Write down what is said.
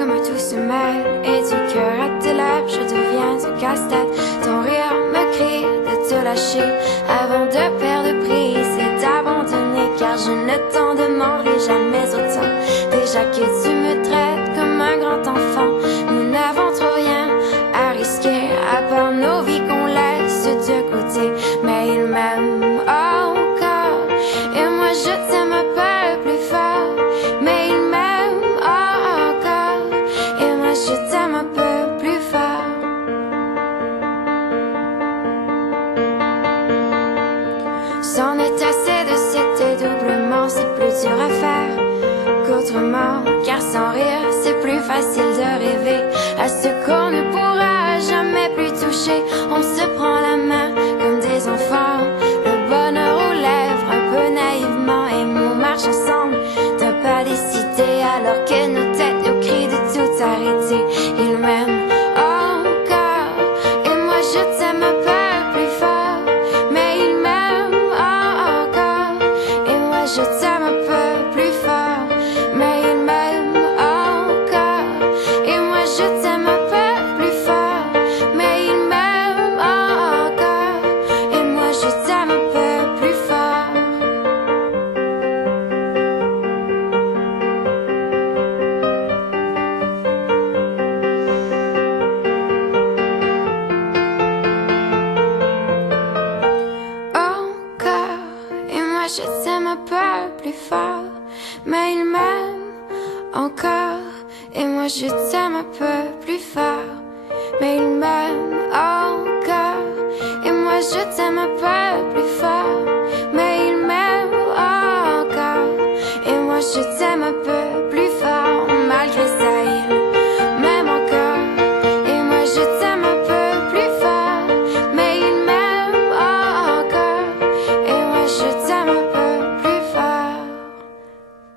Comme tout se mêle et du cœur à tes lèvres, je deviens un casse-tête. Ton rire me crie de te lâcher avant de perdre prise et d'abandonner, car je ne t'en demanderai jamais autant. Déjà que tu me traites comme un grand enfant, nous n'avons trop rien à risquer à part nos vies qu'on laisse de côté. Mais il m'aime encore et moi je t'aime un peu plus fort. Mais il m'aime encore et moi je t'aime un peu plus fort. C'en est assez de cet dédoublement, c'est plus dur à faire qu'autrement, car sans rire c'est plus facile de rêver à ce qu'on ne pourra jamais plus toucher. On se prend la main comme des enfants, le bonheur aux lèvres un peu naïvement, et on marche ensemble d'un pas décidé alors que nos têtes nous crient de tout arrêter. Il m'aime encore et moi je t'aime un peu plus fort. Mais il m'aime encore et moi je t'aime un peu plus fort. Mais il m'aime encore et moi je t'aime un peu plus fort. Mais il m'aime encore et moi je t'aime un peu plus fort. Encore et moi je t'aime un peu plus fort. Mais il m'aime encore et moi je t'aime un peu plus fort. Mais il m'aime encore et moi je t'aime un peu plus